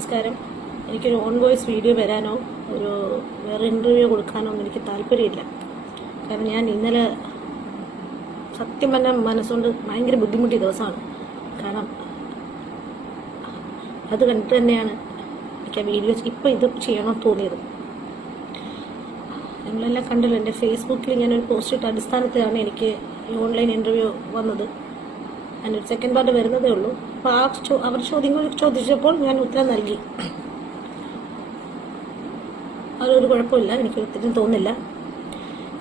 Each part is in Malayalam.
നമസ്കാരം. എനിക്കൊരു ഓൺ വോയിസ് വീഡിയോ വരാനോ ഒരു വേറെ ഇന്റർവ്യൂ കൊടുക്കാനോ ഒന്നും എനിക്ക് താല്പര്യമില്ല. കാരണം ഞാൻ ഇന്നലെ സത്യം പറഞ്ഞാൽ മനസ്സുകൊണ്ട് ഭയങ്കര ബുദ്ധിമുട്ടിയ ദിവസമാണ്. കാരണം അത് കണ്ടിട്ട് തന്നെയാണ് എനിക്ക് ആ വീഡിയോ ഇപ്പോൾ ഇത് ചെയ്യണം തോന്നിയത്. നിങ്ങളെല്ലാം കണ്ടല്ലോ എന്റെ ഫേസ്ബുക്കിൽ ഞാനൊരു പോസ്റ്റ് ഇട്ട അടിസ്ഥാനത്തിലാണ് എനിക്ക് ഈ ഓൺലൈൻ ഇന്റർവ്യൂ വന്നത്. അതിന്റെ സെക്കൻഡ് പാർട്ട് വരുന്നതേ ഉള്ളൂ. അപ്പോൾ ആ അവർ ചോദ്യങ്ങൾ ചോദിച്ചപ്പോൾ ഞാൻ ഉത്തരം നൽകി. അതൊരു കുഴപ്പമില്ല. എനിക്ക് ഒത്തിരി തോന്നില്ല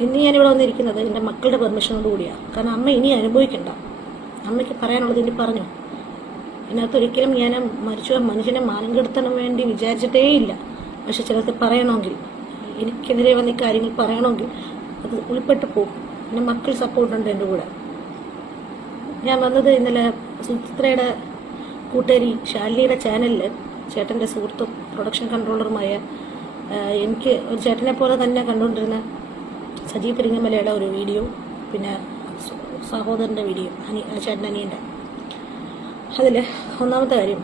ഇന്ന് ഞാനിവിടെ വന്നിരിക്കുന്നത് എന്റെ മക്കളുടെ പെർമിഷനോട് കൂടിയാണ് കാരണം അമ്മ ഇനി അനുഭവിക്കണ്ട. അമ്മയ്ക്ക് പറയാനുള്ളത് ഇനി പറഞ്ഞു. ഇതിനകത്ത് ഒരിക്കലും ഞാൻ മരിച്ചു മനുഷ്യനെ മാനം കെടുത്തണം വേണ്ടി വിചാരിച്ചിട്ടേ ഇല്ല. പക്ഷെ ചിലത് പറയണമെങ്കിൽ എനിക്കെതിരെ വന്ന ഈ കാര്യങ്ങൾ പറയണമെങ്കിൽ അത് ഉൾപ്പെട്ടു പോകും. എന്റെ മക്കൾ സപ്പോർട്ടുണ്ട് എന്റെ കൂടെ. ഞാൻ വന്നത് ഇന്നലെ സുചിത്രയുടെ കൂട്ടേരി ശാലിനിയുടെ ചാനലിൽ ചേട്ടന്റെ സുഹൃത്തും പ്രൊഡക്ഷൻ കൺട്രോളറുമായ എനിക്ക് ഒരു ചേട്ടനെ പോലെ തന്നെ കണ്ടുകൊണ്ടിരുന്ന സജീവ് പെരിങ്ങമലയുടെ ഒരു വീഡിയോ പിന്നെ സഹോദരന്റെ വീഡിയോ അനി ചേട്ടൻ അനിയന്റെ അതിൽ ഒന്നാമത്തെ കാര്യം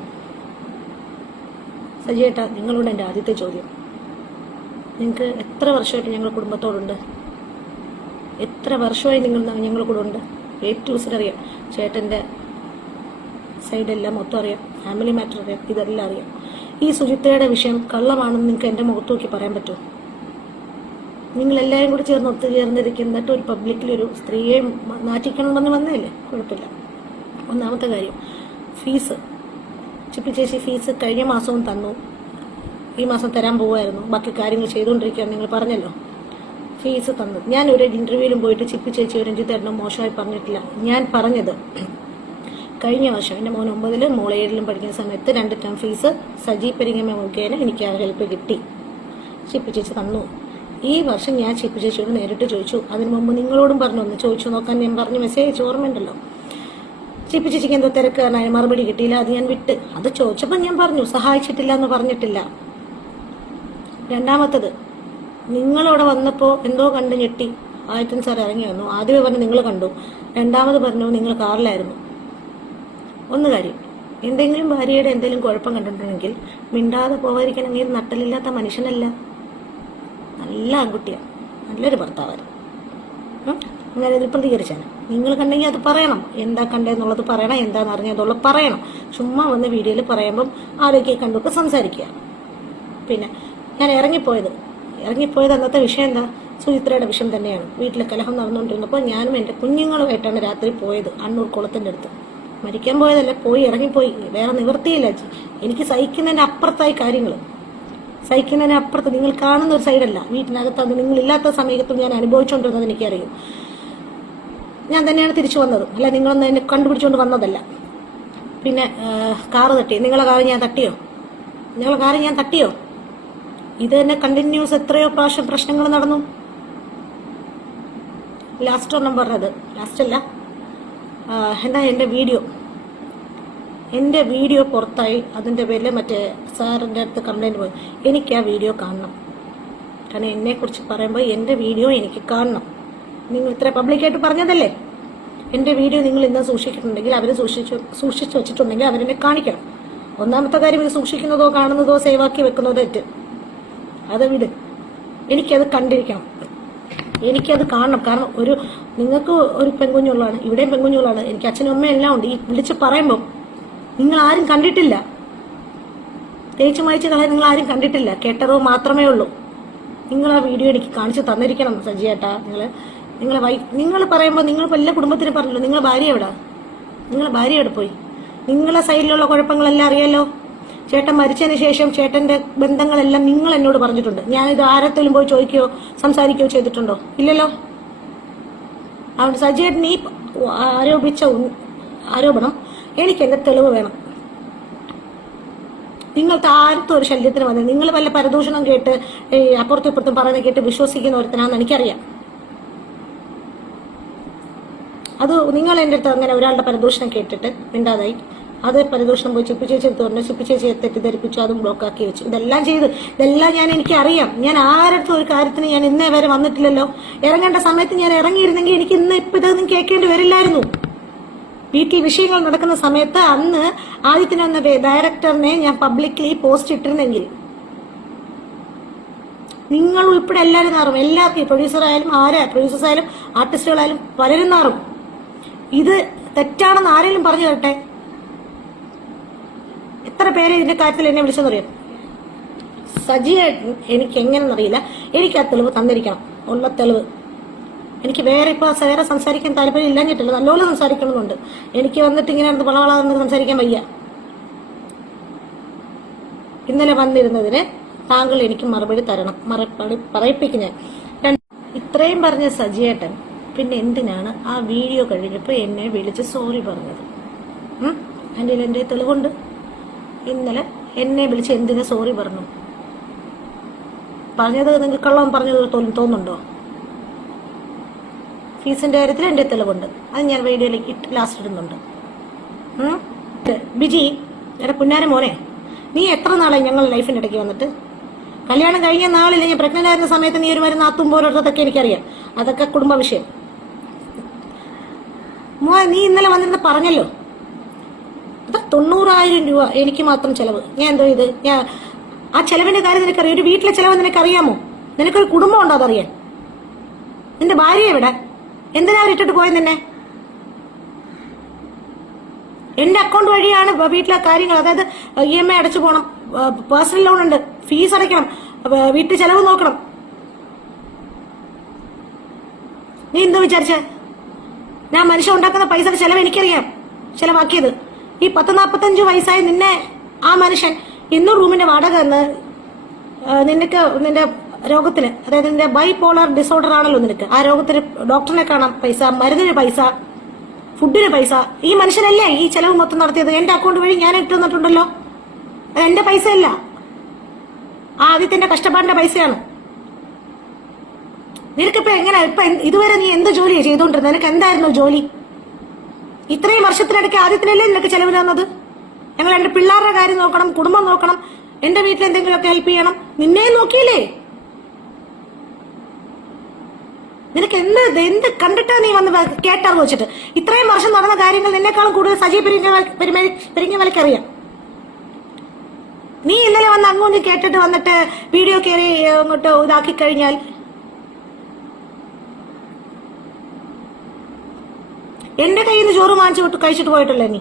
സജിയേട്ട നിങ്ങളോട് എന്റെ ആദ്യത്തെ ചോദ്യം. നിങ്ങൾക്ക് എത്ര വർഷമായിട്ട് ഞങ്ങൾ കുടുംബത്തോടുണ്ട്? എത്ര വർഷമായി നിങ്ങൾ ഞങ്ങൾ കൂടെ ഉണ്ട്? എ ടു സെഡ് അറിയാം. ചേട്ടന്റെ സൈഡെല്ലാം മൊത്തം അറിയാം. ഫാമിലി മാറ്റർ അറിയാം. ഇതെല്ലാം അറിയാം. ഈ സുചിത്രയുടെ വിഷയം കള്ളമാണെന്ന് നിങ്ങൾക്ക് എന്റെ മുഖത്ത് നോക്കി പറയാൻ പറ്റുമോ? നിങ്ങളെല്ലാവരും കൂടി ചേർന്ന് ഒത്തുചേർന്നിരിക്കുന്നിട്ട് ഒരു പബ്ലിക്കിൽ ഒരു സ്ത്രീയെ നാറ്റിക്കണമെന്ന് വന്നതല്ലേ? കുഴപ്പമില്ല. ഒന്നാമത്തെ കാര്യം ഫീസ് ചിപ്പി ചേച്ചി ഫീസ് കഴിഞ്ഞ മാസവും തന്നു. ഈ മാസം തരാൻ പോവായിരുന്നു. ബാക്കി കാര്യങ്ങൾ ചെയ്തുകൊണ്ടിരിക്കുകയാണ്. നിങ്ങൾ പറഞ്ഞല്ലോ. ഫീസ് തന്നു. ഞാൻ ഒരു ഇന്റർവ്യൂവിലും പോയിട്ട് ചിപ്പി ചേച്ചി രഞ്ജിത്ത് ഏട്ടനും മോശമായി പറഞ്ഞിട്ടില്ല. ഞാൻ പറഞ്ഞത് കഴിഞ്ഞ വർഷം എന്റെ മോൻ ഒമ്പതിലും മോൾ ഏഴിലും പഠിക്കുന്ന സമയത്ത് രണ്ട് ടേം ഫീസ് സജി പെരിങ്ങമ്മ മുഖേന എനിക്ക് ആ ഹെൽപ്പ് കിട്ടി. ചിപ്പി ചേച്ചി തന്നു. ഈ വർഷം ഞാൻ ചിപ്പി ചേച്ചിയോട് നേരിട്ട് ചോദിച്ചു. അതിനു മുമ്പ് നിങ്ങളോടും പറഞ്ഞു. ഒന്ന് ചോദിച്ചു നോക്കാൻ ഞാൻ പറഞ്ഞു. മെസ്സേജ് ഓർമ്മയുണ്ടല്ലോ ചിപ്പി ചേച്ചിക്ക് എന്തോ തിരക്ക് കാരണം മറുപടി കിട്ടിയില്ല. അത് ഞാൻ വിട്ട്. അത് ചോദിച്ചപ്പോൾ ഞാൻ പറഞ്ഞു. സഹായിച്ചിട്ടില്ല എന്ന് പറഞ്ഞിട്ടില്ല. രണ്ടാമത്തത് നിങ്ങളവിടെ വന്നപ്പോൾ എന്തോ കണ്ട് ഞെട്ടി. ആയത്തൻ സാർ ഇറങ്ങി വന്നു. ആദ്യമേ പറഞ്ഞു നിങ്ങൾ കണ്ടു. രണ്ടാമത് പറഞ്ഞു നിങ്ങൾ കാറിലായിരുന്നു. ഒന്ന് കാര്യം. എന്തെങ്കിലും ഭാര്യയുടെ എന്തെങ്കിലും കുഴപ്പം കണ്ടിട്ടുണ്ടെങ്കിൽ മിണ്ടാതെ പോകാതിരിക്കണമെങ്കിൽ നട്ടലില്ലാത്ത മനുഷ്യനല്ല. നല്ല ആൺകുട്ടിയാണ് നല്ലൊരു ഭർത്താവായിരുന്നു അങ്ങനെ ഇതിൽ പ്രതികരിച്ചാണ്. നിങ്ങൾ കണ്ടെങ്കിൽ അത് പറയണം. എന്താ കണ്ടെന്നുള്ളത് പറയണം. എന്താന്ന് അറിഞ്ഞതുള്ളത് പറയണം. ചുമ്മാ വന്ന് വീഡിയോയിൽ പറയുമ്പം ആരൊക്കെ കണ്ടൊക്കെ സംസാരിക്കുക. പിന്നെ ഞാൻ ഇറങ്ങിപ്പോയത് ഇറങ്ങിപ്പോയത് അന്നത്തെ വിഷയം എന്താ? സുചിത്രയുടെ വിഷയം തന്നെയാണ്. വീട്ടിൽ കലഹം നടന്നുകൊണ്ടിരുന്നപ്പോൾ ഞാനും എന്റെ കുഞ്ഞുങ്ങളുമായിട്ടാണ് രാത്രി പോയത് അണ്ണൂർ കുളത്തിന്റെ അടുത്ത്. മരിക്കാൻ പോയതല്ല പോയി ഇറങ്ങിപ്പോയി. വേറെ നിവൃത്തിയില്ല. എനിക്ക് സഹിക്കുന്നതിന്റെ അപ്പുറത്തായി കാര്യങ്ങൾ. സഹിക്കുന്നതിന് അപ്പുറത്ത് നിങ്ങൾ കാണുന്ന ഒരു സൈഡല്ല. വീട്ടിനകത്ത് അത് നിങ്ങളില്ലാത്ത സമയത്തും ഞാൻ അനുഭവിച്ചുകൊണ്ടിരുന്നത് എനിക്കറിയും. ഞാൻ തന്നെയാണ് തിരിച്ചു വന്നത്. അല്ല നിങ്ങളൊന്നും എന്നെ കണ്ടുപിടിച്ചുകൊണ്ട് വന്നതല്ല. പിന്നെ കാറ് തട്ടി. നിങ്ങളെ കാറ് ഞാൻ തട്ടിയോ? നിങ്ങളെ കാറ് ഞാൻ തട്ടിയോ? ഇത് തന്നെ കണ്ടിന്യൂസ് എത്രയോ പ്രാവശ്യം പ്രശ്നങ്ങൾ നടന്നു. ലാസ്റ്റ് ഒന്നും പറഞ്ഞത്. ലാസ്റ്റ് അല്ല. എന്നാ എന്റെ വീഡിയോ എന്റെ വീഡിയോ പുറത്തായി. അതിന്റെ പേരിൽ മറ്റേ സാറിന്റെ അടുത്ത് കംപ്ലൈന്റ് പോയി. എനിക്ക് ആ വീഡിയോ കാണണം. കാരണം എന്നെക്കുറിച്ച് പറയുമ്പോൾ എന്റെ വീഡിയോ എനിക്ക് കാണണം. നിങ്ങൾ ഇത്ര പബ്ലിക്കായിട്ട് പറഞ്ഞതല്ലേ? എന്റെ വീഡിയോ നിങ്ങൾ ഇന്ന് സൂക്ഷിച്ചിട്ടുണ്ടെങ്കിൽ അവർ സൂക്ഷിച്ചു സൂക്ഷിച്ചു വെച്ചിട്ടുണ്ടെങ്കിൽ അവരെന്നെ കാണിക്കണം. ഒന്നാമത്തെ കാര്യം ഇത് സൂക്ഷിക്കുന്നതോ കാണുന്നതോ സേവാക്കി വെക്കുന്നതോ തെറ്റ്. അത് വിട്. എനിക്കത് കണ്ടിരിക്കണം. എനിക്കത് കാണണം. കാരണം ഒരു നിങ്ങൾക്ക് ഒരു പെൺകുഞ്ഞുള്ളതാണ് ഇവിടെയും പെൺകുഞ്ഞുള്ളതാണ് എനിക്ക് അച്ഛനും അമ്മയും എല്ലാം ഉണ്ട്. ഈ വിളിച്ച് പറയുമ്പോൾ നിങ്ങൾ ആരും കണ്ടിട്ടില്ല. തേച്ച് മായ്ച്ച് കളയാൻ നിങ്ങൾ ആരും കണ്ടിട്ടില്ല. കേട്ടതോ മാത്രമേ ഉള്ളൂ. നിങ്ങൾ ആ വീഡിയോ എനിക്ക് കാണിച്ചു തന്നിരിക്കണം സജിയേട്ടാ. നിങ്ങൾ നിങ്ങളെ വൈ നിങ്ങൾ പറയുമ്പോൾ നിങ്ങൾ എല്ലാ കുടുംബത്തിനും പറഞ്ഞല്ലോ നിങ്ങളെ ഭാര്യ എവിടെ? നിങ്ങളെ ഭാര്യ എവിടെ പോയി? നിങ്ങളെ സൈഡിലുള്ള കുഴപ്പങ്ങളെല്ലാം അറിയാലോ? ചേട്ടൻ മരിച്ചതിന് ശേഷം ചേട്ടന്റെ ബന്ധങ്ങളെല്ലാം നിങ്ങൾ എന്നോട് പറഞ്ഞിട്ടുണ്ട്. ഞാൻ ഇത് ആരത്തിലും പോയി ചോദിക്കുകയോ സംസാരിക്കുകയോ ചെയ്തിട്ടുണ്ടോ? ഇല്ലല്ലോ? അതുകൊണ്ട് സജിയേട്ടൻ ഈ ആരോപിച്ച ആരോപണം എനിക്ക് എന്റെ തെളിവ് വേണം. നിങ്ങൾക്ക് ആർക്കും ഒരു ശല്യത്തിന് വന്നത് നിങ്ങൾ വല്ല പരദൂഷണം കേട്ട് ഈ അപ്പുറത്തും ഇപ്പുറത്തും പറയുന്നത് കേട്ട് വിശ്വസിക്കുന്ന ഒരുത്തനാണെന്ന് എനിക്കറിയാം. അത് നിങ്ങൾ എന്റെ അടുത്ത് അങ്ങനെ ഒരാളുടെ പരദൂഷണം കേട്ടിട്ട് മിണ്ടാതായി. അത് പരദൂഷണം പോയി ചുപ്പി ചേച്ചി പറഞ്ഞു ചിപ്പി ചേച്ചിയെ തെറ്റിദ്ധരിപ്പിച്ചു അതും ബ്ലോക്ക് ആക്കി വെച്ചു. ഇതെല്ലാം ചെയ്ത് ഇതെല്ലാം ഞാൻ എനിക്ക് അറിയാം ഞാൻ ആരടുത്തും ഒരു കാര്യത്തിന് ഞാൻ ഇന്നേ വരെ വന്നിട്ടില്ലല്ലോ. ഇറങ്ങേണ്ട സമയത്ത് ഞാൻ ഇറങ്ങിയിരുന്നെങ്കിൽ എനിക്ക് ഇന്ന് ഇപ്പം ഇതൊന്നും കേൾക്കേണ്ടി വരില്ലായിരുന്നു. വീട്ടിൽ വിഷയങ്ങൾ നടക്കുന്ന സമയത്ത് അന്ന് ആദ്യത്തിന് വന്ന ഡയറക്ടറിനെ ഞാൻ പബ്ലിക്കലി പോസ്റ്റ് ഇട്ടിരുന്നെങ്കിൽ. നിങ്ങൾ ഉൾപ്പെടെ എല്ലാവരും നാറും. എല്ലാവർക്കും പ്രൊഡ്യൂസർ ആയാലും ആരാ പ്രൊഡ്യൂസേഴ്സ് ആയാലും ആർട്ടിസ്റ്റുകളായാലും പലരും നാറും. ഇത് തെറ്റാണെന്ന് ആരെങ്കിലും പറഞ്ഞു തരട്ടെ? എത്ര പേര് ഇതിന്റെ കാര്യത്തിൽ എന്നെ വിളിച്ചെന്നറിയാം സജിയായിട്ട് എനിക്ക് എങ്ങനെയെന്നറിയില്ല എനിക്ക് ആ തെളിവ് തന്നിരിക്കണം. ഉള്ള തെളിവ്. എനിക്ക് വേറെ ഇപ്പോൾ വേറെ സംസാരിക്കാൻ താല്പര്യം ഇല്ലാഞ്ഞിട്ടില്ല. നല്ലപോലെ സംസാരിക്കണമെന്നുണ്ട്. എനിക്ക് വന്നിട്ട് ഇങ്ങനെ പളവളാന്ന് സംസാരിക്കാൻ വയ്യ. ഇന്നലെ വന്നിരുന്നതിന് താങ്കൾ എനിക്ക് മറുപടി തരണം. മറുപടി പറയിപ്പിക്കും ഞാൻ. ഇത്രയും പറഞ്ഞ സജിയേട്ടൻ പിന്നെ എന്തിനാണ് ആ വീഡിയോ കഴിഞ്ഞപ്പോൾ എന്നെ വിളിച്ച് സോറി പറഞ്ഞത്? എന്റെ എന്റെ തെളിവുണ്ട്. ഇന്നലെ എന്നെ വിളിച്ച് എന്തിനെ സോറി പറഞ്ഞു? പറഞ്ഞത് നിങ്ങൾക്ക് കള്ളം പറഞ്ഞത് തോന്നു- തോന്നുന്നുണ്ടോ? ഫീസിന്റെ കാര്യത്തിൽ എന്റെ തെളിവുണ്ട്. അത് ഞാൻ വീഡിയോയിലേക്ക് ഇട്ട് ലാസ്റ്റ് ഇടുന്നുണ്ട്. ബിജി എന്റെ പുന്നാരൻ മോനെ നീ എത്ര നാളായി ഞങ്ങൾ ലൈഫിന്റെ ഇടയ്ക്ക് വന്നിട്ട്? കല്യാണം കഴിഞ്ഞ നാളിൽ ഞാൻ പ്രഗ്നന്റ് ആയിരുന്ന സമയത്ത് നീ ഒരു വരുന്ന ആത്തും പോലൊക്കെ എനിക്കറിയാം. അതൊക്കെ കുടുംബ വിഷയം. മോ നീ ഇന്നലെ വന്നിരുന്ന് പറഞ്ഞല്ലോ. അത് തൊണ്ണൂറായിരം രൂപ എനിക്ക് മാത്രം ചെലവ്. ഞാൻ എന്തോ ഇത്? ഞാൻ ആ ചെലവിന്റെ കാര്യം നിനക്കറിയാം. ഒരു വീട്ടിലെ ചെലവ് നിനക്കറിയാമോ? നിനക്കൊരു കുടുംബം ഉണ്ടോ അതറിയാൻ? നിന്റെ ഭാര്യ എവിടെ? എന്തിനാ അവരിട്ടിട്ട് പോയത് നിന്നെ? എന്റെ അക്കൗണ്ട് വഴിയാണ് വീട്ടിലെ കാര്യങ്ങൾ. അതായത് ഇ എം ഐ അടച്ചു പോകണം പേഴ്സണൽ ലോൺ ഉണ്ട്. ഫീസ് അടയ്ക്കണം. വീട്ടിൽ ചെലവ് നോക്കണം. നീ എന്തോ വിചാരിച്ചേ? ഞാൻ മനുഷ്യ ഉണ്ടാക്കുന്ന പൈസയുടെ ചെലവ് എനിക്കറിയാം. ചെലവാക്കിയത്. ഈ പത്ത് നാപ്പത്തഞ്ച് വയസ്സായി നിന്നെ ആ മനുഷ്യൻ ഇന്നും റൂമിന്റെ വാടക എന്ന് നിനക്ക് നിന്റെ രോഗത്തിന് അതായത് നിന്റെ ബൈപോളർ ഡിസോർഡർ ആണല്ലോ നിനക്ക്. ആ രോഗത്തിന് ഡോക്ടറിനെ കാണാൻ പൈസ മരുന്നിന് പൈസ ഫുഡിന് പൈസ. ഈ മനുഷ്യനല്ലേ ഈ ചെലവ് മൊത്തം നടത്തിയത്? എന്റെ അക്കൗണ്ട് വഴി ഞാൻ ഇട്ട് തന്നിട്ടുണ്ടല്ലോ. അത് എന്റെ പൈസ അല്ല ആ ആദ്യത്തിന്റെ കഷ്ടപ്പാടിന്റെ പൈസയാണ്. നിനക്കിപ്പോ എങ്ങനെ ഇപ്പൊ ഇതുവരെ നീ എന്ത് ജോലിയാണ് ചെയ്തോണ്ടിരുന്നത് നിനക്ക് എന്തായിരുന്നു ജോലി? ഇത്രയും വർഷത്തിനിടയ്ക്ക് ആദ്യത്തിനല്ലേ നിനക്ക് ചെലവ് തന്നത്? ഞങ്ങൾ എന്റെ പിള്ളേരുടെ കാര്യം നോക്കണം കുടുംബം നോക്കണം. എന്റെ വീട്ടിൽ എന്തെങ്കിലുമൊക്കെ ഹെൽപ്പ് ചെയ്യണം. നിന്നെയും നോക്കിയില്ലേ? നിനക്ക് എന്ത് എന്ത് കണ്ടിട്ടാ നീ വന്ന് കേട്ടാന്ന് വെച്ചിട്ട്? ഇത്രയും വർഷം നടന്ന കാര്യങ്ങൾ നിന്നെക്കാളും കൂടുതൽ സജീവ് പെരിഞ്ഞ പെരിഞ്ഞ നീ ഇന്നലെ വന്ന് അങ്ങോട്ട് കേട്ടിട്ട് വന്നിട്ട് വീഡിയോ കയറി അങ്ങോട്ട് ഇതാക്കി കഴിഞ്ഞാൽ എന്റെ കയ്യിൽ നിന്ന് ചോറ് വാങ്ങിച്ചു കഴിച്ചിട്ട് പോയിട്ടല്ലേ നീ?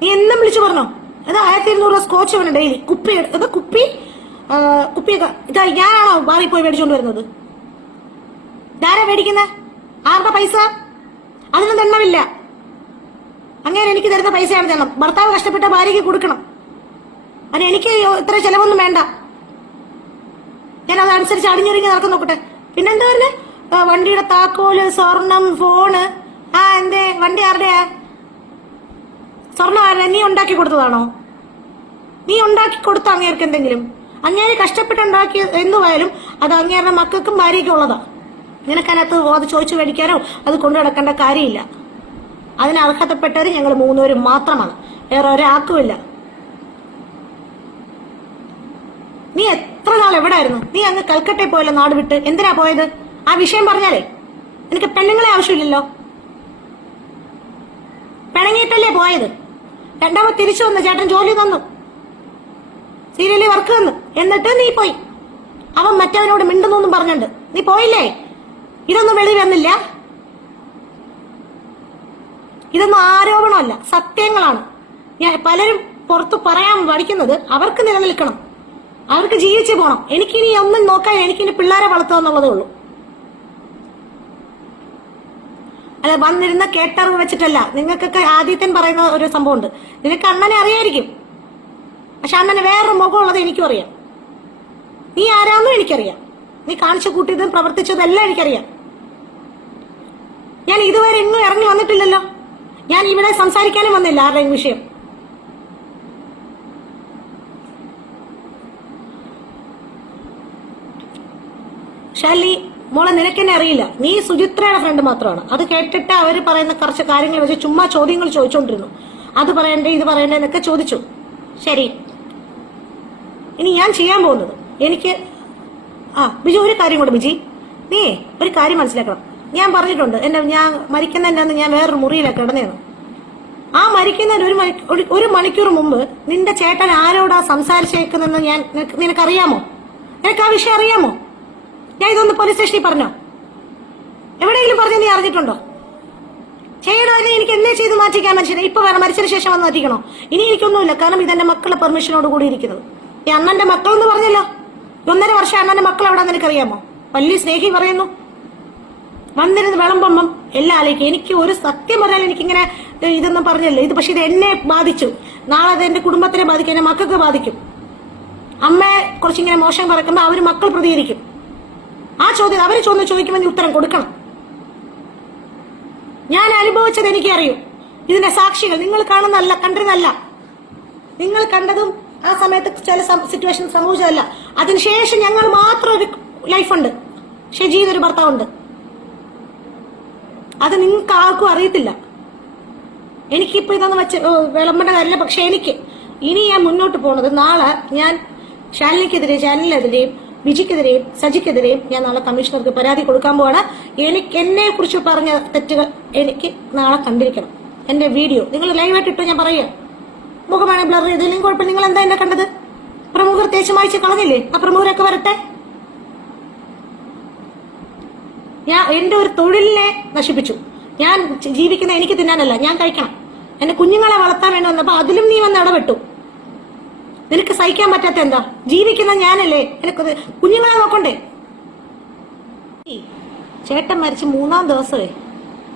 നീ എന്നും വിളിച്ചു പറഞ്ഞോ. അത് ആയിരത്തി ഇരുന്നൂറ് സ്കോച്ച് വേണം ഡെയിലി കുപ്പി അത് കുപ്പി കുപ്പിയൊക്കെ ഇതാ ഞാനാണോ ബാറിൽ പോയി മേടിച്ചോണ്ട് വരുന്നത്? ഇതാരാ മേടിക്കുന്നത് ആരുടെ പൈസ? അതിനൊന്നും തന്നമില്ല അങ്ങനെ എനിക്ക് തരുന്ന പൈസയാണ് തരണം. ഭർത്താവ് കഷ്ടപ്പെട്ട ഭാര്യയ്ക്ക് കൊടുക്കണം. അതിന് എനിക്ക് ഇത്ര ചെലവൊന്നും വേണ്ട. ഞാൻ അതനുസരിച്ച് അടിഞ്ഞൊരുങ്ങി നടക്കാൻ നോക്കട്ടെ. പിന്നെന്താ പറഞ്ഞേ? വണ്ടിയുടെ താക്കോൽ സ്വർണം ഫോണ് ആ എന്തേ? വണ്ടി ആരുടെയാ? സ്വർണ നീ ഉണ്ടാക്കി കൊടുത്തതാണോ? നീ ഉണ്ടാക്കി കൊടുത്ത അങ്ങേർക്ക് എന്തെങ്കിലും? അങ്ങേര് എന്ന് എന്തുവായാലും അത് അങ്ങേരുടെ മക്കൾക്കും ഭാര്യയ്ക്കും ഉള്ളതാ. നിനക്കതിനകത്ത് അത് ചോദിച്ചു മേടിക്കാനോ അത് കൊണ്ടു നടക്കേണ്ട കാര്യമില്ല. അതിന് അർഹതപ്പെട്ടവർ ഞങ്ങൾ മൂന്നുപേരും മാത്രമാണ്. വേറെ ഒരാൾക്കുമില്ല. നീ എത്ര നാൾ എവിടെ ആയിരുന്നു നീ അങ്ങ് കൽക്കട്ടയിൽ പോയല്ലോ നാട് വിട്ട്. എന്തിനാ പോയത്? ആ വിഷയം പറഞ്ഞാലേ? എനിക്ക് പെണ്ണുങ്ങളെ ആവശ്യമില്ലല്ലോ. പിണങ്ങിയിട്ടല്ലേ പോയത്? രണ്ടാമത് തിരിച്ചു വന്നു ചേട്ടൻ ജോലി തന്നു. സീരിയലി വർക്ക് തന്നു. എന്നിട്ട് നീ പോയി. അവൻ മറ്റവനോട് മിണ്ടുന്നൊന്നും പറഞ്ഞിട്ടുണ്ട്. നീ പോയില്ലേ? ഇതൊന്നും വെളി വന്നില്ല. ഇതൊന്നും ആരോപണമല്ല സത്യങ്ങളാണ്. ഞാൻ പലരും പുറത്ത് പറയാൻ പഠിക്കുന്നത് അവർക്ക് നിലനിൽക്കണം. അവർക്ക് ജീവിച്ചു പോണം. എനിക്കിനി ഒന്നും നോക്കാൻ എനിക്കിനി പിള്ളേരെ വളർത്തുക എന്നുള്ളതേ ഉള്ളൂ. അല്ല വന്നിരുന്ന കേട്ടറിവ് വെച്ചിട്ടല്ല. നിങ്ങൾക്കൊക്കെ ആദിത്യൻ പറയുന്ന ഒരു സംഭവമുണ്ട്. നിനക്ക് അണ്ണനെ അറിയായിരിക്കും. പക്ഷെ അണ്ണന് വേറൊരു മുഖമുള്ളത് എനിക്കും അറിയാം നീ ആരാന്നും എനിക്കറിയാം. നീ കാണിച്ചു കൂട്ടിയതും പ്രവർത്തിച്ചതും എല്ലാം എനിക്കറിയാം. ഞാൻ ഇതുവരെ എങ്ങും ഇറങ്ങി വന്നിട്ടില്ലല്ലോ. ഞാൻ ഇവിടെ സംസാരിക്കാനും വന്നില്ല ആരുടെയും വിഷയം. ഷാലി മോളെ നിനക്കെന്നെ അറിയില്ല. നീ സുചിത്രയുടെ ഫ്രണ്ട് മാത്രമാണ്. അത് കേട്ടിട്ട് അവർ പറയുന്ന കുറച്ച് കാര്യങ്ങൾ വെച്ച് ചുമ്മാ ചോദ്യങ്ങൾ ചോദിച്ചുകൊണ്ടിരുന്നു അത് പറയണ്ടേ ഇത് പറയണ്ടേ എന്നൊക്കെ ചോദിച്ചു. ശരി. ഇനി ഞാൻ ചെയ്യാൻ പോകുന്നത്. എനിക്ക് ആ ബിജു ഒരു കാര്യം കൂടെ ബിജി. നീ ഒരു കാര്യം മനസ്സിലാക്കണം. ഞാൻ പറഞ്ഞിട്ടുണ്ട് എന്നെ ഞാൻ മരിക്കുന്നതിന്റെ അന്ന് ഞാൻ വേറൊരു മുറിയിലാണ് കിടന്നേന്ന്. ആ മരിക്കുന്നതിന് ഒരു മണി- ഒരു- മണിക്കൂർ മുമ്പ് നിന്റെ ചേട്ടൻ ആരോടാ സംസാരിച്ചേക്കുന്നെന്ന് ഞാൻ നിനക്ക് നിനക്കറിയാമോ? നിനക്ക് ആ വിഷയം അറിയാമോ? ഞാൻ ഇതൊന്ന് പോലീസ് സ്റ്റേഷനിൽ പറഞ്ഞോ? എവിടെയെങ്കിലും പറഞ്ഞു നീ അറിഞ്ഞിട്ടുണ്ടോ? ചെയ്യണമെങ്കിൽ എനിക്ക് എന്നേ ചെയ്ത് മാറ്റിക്കാൻ മനുഷ്യനെ. ഇപ്പൊ വേണം മരിച്ചതിന് ശേഷം വന്ന് മാറ്റിക്കണോ? ഇനി എനിക്കൊന്നുമില്ല. കാരണം ഇതെന്റെ മക്കളുടെ പെർമിഷനോട് കൂടി ഇരിക്കുന്നത്. ഈ അണ്ണന്റെ മക്കൾ എന്ന് പറഞ്ഞല്ലോ ഒന്നര വർഷം അണ്ണന്റെ മക്കൾ എവിടെ നിനക്കറിയാമോ? വലിയ സ്നേഹി പറയുന്നു. വന്നിരുന്ന് വിളമ്പമ്മം എല്ലാ ആലോചിക്കും. എനിക്ക് ഒരു സത്യം പറഞ്ഞാൽ എനിക്കിങ്ങനെ ഇതൊന്നും പറഞ്ഞല്ലോ. ഇത് പക്ഷെ ഇത് എന്നെ ബാധിച്ചു. നാളെ അത് എന്റെ കുടുംബത്തിനെ ബാധിക്കും എന്റെ മക്കൾക്ക് ബാധിക്കും. അമ്മയെ കുറച്ചിങ്ങനെ മോശം പറക്കുമ്പോൾ അവർ മക്കൾ പ്രതികരിക്കും. ചോദ്യം അവർ ചോദ്യം ചോദിക്കുമ്പോൾ നീ ഉത്തരം കൊടുക്കണം. ഞാൻ അനുഭവിച്ചത് എനിക്ക് അറിയൂ ഇതിന്റെ സാക്ഷികൾ നിങ്ങൾ കാണുന്നതല്ല കണ്ടിരുന്നല്ല നിങ്ങൾ കണ്ടതും ആ സമയത്ത് ചില സിറ്റുവേഷൻ സംഭവിച്ചതല്ല അതിനുശേഷം ഞങ്ങൾ മാത്രം ഒരു ലൈഫുണ്ട് ഷെജീദ് ഒരു ഭർത്താവുണ്ട്. അത് നിങ്ങൾക്ക് ആർക്കും അറിയത്തില്ല. എനിക്കിപ്പോ ഇതൊന്നും വെച്ച് വിളമ്പേണ്ട കാര്യമില്ല. പക്ഷെ എനിക്ക് ഇനി ഞാൻ മുന്നോട്ട് പോണത് നാളെ ഞാൻ ഷാലിനിക്കെതിരെ ചാനലിനെതിരെയും വിജിക്കെതിരെയും സജിക്കെതിരെയും ഞാൻ നാളെ കമ്മീഷണർക്ക് പരാതി കൊടുക്കാൻ പോവാണ്. എനിക്ക് എന്നെ കുറിച്ച് പറഞ്ഞ തെറ്റുകൾ എനിക്ക് നാളെ കണ്ടിരിക്കണം. എന്റെ വീഡിയോ നിങ്ങൾ ലൈവായിട്ട് ഇട്ടോ ഞാൻ പറയുക. മുഖമാണ് ബ്ലർ ചെയ്തില്ലെങ്കിൽ കുഴപ്പം. നിങ്ങൾ എന്താ എന്നെ കണ്ടത്? പ്രമുഖർ തേച്ചും വായിച്ച് കളഞ്ഞില്ലേ? ആ പ്രമുഖരൊക്കെ വരട്ടെ. ഞാൻ എന്റെ ഒരു തൊഴിലിനെ നശിപ്പിച്ചു. ഞാൻ ജീവിക്കുന്ന എനിക്ക് തിന്നാനല്ല. ഞാൻ കഴിക്കണം. എന്റെ കുഞ്ഞുങ്ങളെ വളർത്താൻ വേണ്ടി വന്നപ്പോ അതിലും നീ വന്ന് ഇടപെട്ടു. നിനക്ക് സഹിക്കാൻ പറ്റാത്ത എന്താ? ജീവിക്കുന്ന ഞാനല്ലേ? എനിക്ക് കുഞ്ഞുങ്ങളെ നോക്കണ്ടേ? ചേട്ടൻ മരിച്ച് മൂന്നാം ദിവസമേ.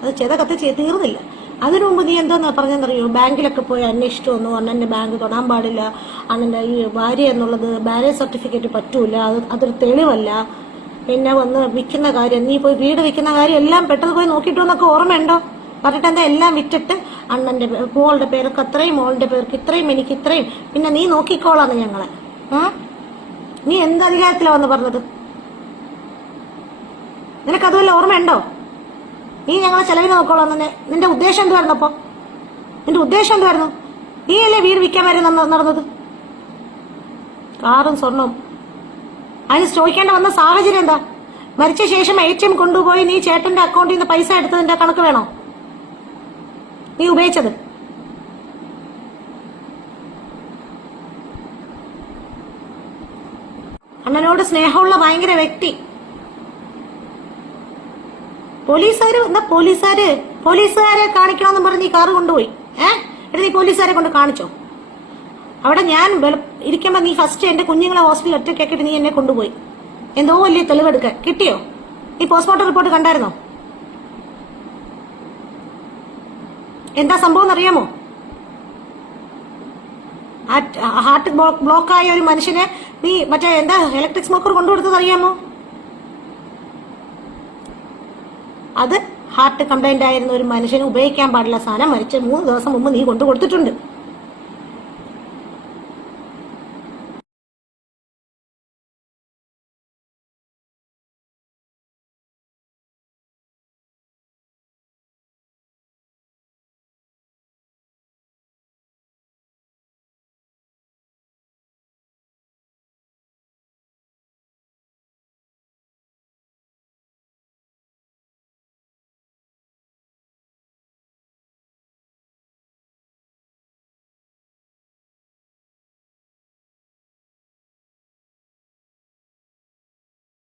അത് ചെത കത്തിച്ച് തീർന്നില്ല. അതിനു മുമ്പ് നീ എന്തോന്നാ പറഞ്ഞെന്നറിയോ ബാങ്കിലൊക്കെ പോയി അന്വേഷിച്ചു വന്നു. അന്നെ ബാങ്ക് തൊടാൻ പാടില്ല. അന്നെ ഈ ഭാര്യ എന്നുള്ളത് ബാലൻസ് സർട്ടിഫിക്കറ്റ് പറ്റൂല. അത് അതൊരു തെളിവല്ല. പിന്നെ വന്ന് വിൽക്കുന്ന കാര്യം നീ പോയി വീട് വിൽക്കുന്ന കാര്യം എല്ലാം പെട്ടെന്ന് പോയി നോക്കിയിട്ട് എന്നൊക്കെ ഓർമ്മയുണ്ടോ? പറഞ്ഞിട്ട് എന്താ എല്ലാം വിറ്റിട്ട് അണ്ണന്റെ മോളുടെ പേർക്ക് അത്രയും മോളുടെ പേർക്ക് ഇത്രയും എനിക്ക് ഇത്രയും. പിന്നെ നീ നോക്കിക്കോളാന്ന് ഞങ്ങളെ. നീ എന്ത് അധികാരത്തിലാ വന്ന് പറഞ്ഞത്? നിനക്ക് അതുവല്ല ഓർമ്മയുണ്ടോ? നീ ഞങ്ങളെ ചെലവിന് നോക്കോളാം തന്നെ നിന്റെ ഉദ്ദേശം എന്തുവായിരുന്നു അപ്പൊ? നിന്റെ ഉദ്ദേശം എന്തുവായിരുന്നു? നീ അല്ലേ വീട് വിൽക്കാൻ വരെ നടന്നത്? കാറും സ്വർണവും. അതിന് ചോദിക്കേണ്ട വന്ന സാഹചര്യം എന്താ? മരിച്ച ശേഷം എ ടി എം കൊണ്ടുപോയി നീ ചേട്ടന്റെ അക്കൗണ്ടിൽ നിന്ന് പൈസ എടുത്തതിന്റെ കണക്ക് വേണോ? നീ ഉപയോഗിച്ചത്? അണ്ണനോട് സ്നേഹമുള്ള ഭയങ്കര വ്യക്തി. പോലീസുകാര് എന്താ പോലീസുകാര്? പോലീസുകാരെ കാണിക്കണമെന്ന് പറഞ്ഞ് ഈ കാറ് കൊണ്ടുപോയി. ഏ? എന്നിട്ട് നീ പോലീസുകാരെ കൊണ്ട് കാണിച്ചോ? അവിടെ ഞാൻ ഇരിക്കുമ്പോ നീ ഫസ്റ്റ് എന്റെ കുഞ്ഞുങ്ങളെ ഹോസ്പിറ്റലിൽ ഒറ്റയ്ക്കാക്കിയിട്ട് നീ എന്നെ കൊണ്ടുപോയി. എന്തോ വലിയ തെളിവെടുക്കാൻ. കിട്ടിയോ? നീ പോസ്റ്റ്മോർട്ടം റിപ്പോർട്ട് കണ്ടായിരുന്നോ? എന്താ സംഭവം അറിയാമോ ഹാർട്ട് ബ്ലോക്ക് ആയ ഒരു മനുഷ്യനെ നീ മറ്റേ എന്താ ഇലക്ട്രിക് സ്മോക്കർ കൊണ്ടുകൊടുത്തത് അറിയാമോ? അത് ഹാർട്ട് കംപ്ലൈന്റ് ആയിരുന്ന ഒരു മനുഷ്യന് ഉപയോഗിക്കാൻ പാടില്ല സാധനം. മരിച്ച മൂന്ന് ദിവസം മുമ്പ് നീ കൊണ്ടു കൊടുത്തിട്ടുണ്ട്